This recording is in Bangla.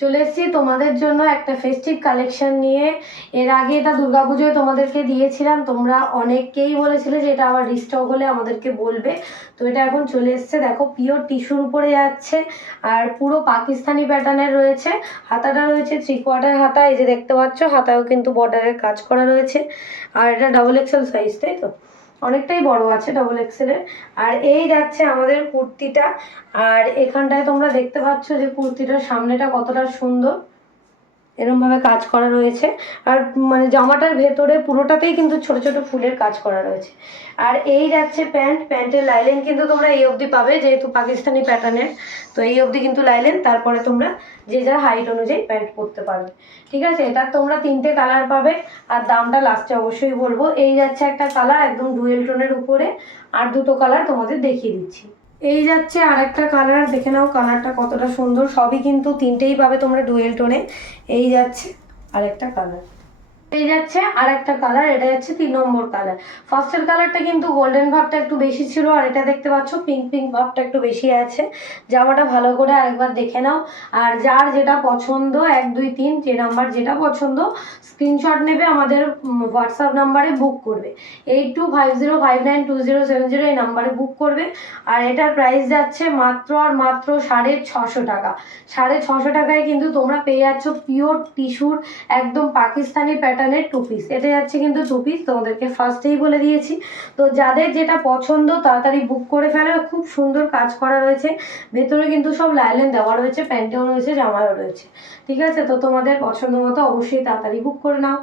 চলে এসেছি তোমাদের জন্য একটা ফেস্টিভ কালেকশন নিয়ে। এর আগে এটা দুর্গাপুজোয় তোমাদেরকে দিয়েছিলাম, তোমরা অনেকেই বলেছিলে যে এটা আবার রিস্টক হলে আমাদেরকে বলবে। তো এটা এখন চলে এসছে, দেখো পিওর টিস্যুর উপরে যাচ্ছে আর পুরো পাকিস্তানি প্যাটার্নের রয়েছে। হাতাটা রয়েছে 3/4 হাতা, এই যে দেখতে পাচ্ছ, হাতায়ও কিন্তু বর্ডারের কাজ করা রয়েছে। আর এটা ডাবল এক্সেল সাইজ, তাই তো অনেকটাই বড় আছে ডাবল এক্সেলের। আর এই যাচ্ছে আমাদের কুর্তিটা। আর এখানটায় তোমরা দেখতে পাচ্ছ যে কুর্তিটার সামনেটা কতটা সুন্দর, এরমভাবে কাজ করা রয়েছে। আর মানে জামাটার ভেতরে পুরোটাতেই কিন্তু ছোট ছোট ফুলের কাজ করা রয়েছে। আর এই যাচ্ছে প্যান্ট, প্যান্টের লাইলেন কিন্তু তোমরা এই অবধি পাবে, যেহেতু পাকিস্তানি প্যাটার্নের। তো এই অবধি কিন্তু লাইলেন, তারপরে তোমরা যে যার হাইট অনুযায়ী প্যান্ট পরতে পারবে। ঠিক আছে, এটার তোমরা 3টে কালার পাবে, আর দামটা লাস্টে অবশ্যই বলবো। এই যাচ্ছে একটা কালার একদম ডুয়েল টোনের উপরে, আর 2টো কালার তোমাদের দেখিয়ে দিচ্ছি। এই যাচ্ছে আর একটা কালার, দেখে নাও কালারটা কতটা সুন্দর। সবই কিন্তু 3টেই পাবে তোমরা ডুয়েল টোনে। এই যাচ্ছে আরেকটা কালার, এই যাচ্ছে আর একটা কালার, এটা যাচ্ছে 3 নম্বর কালার। ফার্স্টের কালারটা কিন্তু গোল্ডেন ভাবটা একটু বেশি ছিল, আর এটা দেখতে পাচ্ছ পিঙ্ক পিঙ্ক ভাবটা একটু বেশি আছে। জামাটা ভালো করে আরেকবার দেখে নাও। আর যার যেটা পছন্দ 1 2 3 যে নাম্বার যেটা পছন্দ স্ক্রিনশট নেবে, আমাদের হোয়াটসঅ্যাপ নাম্বারে বুক করবে। 8250592070 এই নাম্বারে বুক করবে। আর এটার প্রাইস যাচ্ছে মাত্র আর মাত্র 650 টাকা। 650 টাকায় কিন্তু তোমরা পেয়ে যাচ্ছ পিওর টিস্যুর একদম পাকিস্তানি প্যাটার্নের 2 পিস। এটা যাচ্ছে কিন্তু 2 পিস, তোমাদেরকে ফার্স্টেই বলে দিয়েছি। তো যাদের যেটা পছন্দ তাড়াতাড়ি বুক করে ফেলো। খুব সুন্দর কাজ করা রয়েছে, ভেতরে কিন্তু সব লাইলেন দেওয়া রয়েছে, প্যান্টেও রয়েছে, জামায়ও রয়েছে। ঠিক আছে, তো তোমাদের পছন্দ মতো অবশ্যই তাড়াতাড়ি বুক করে নাও।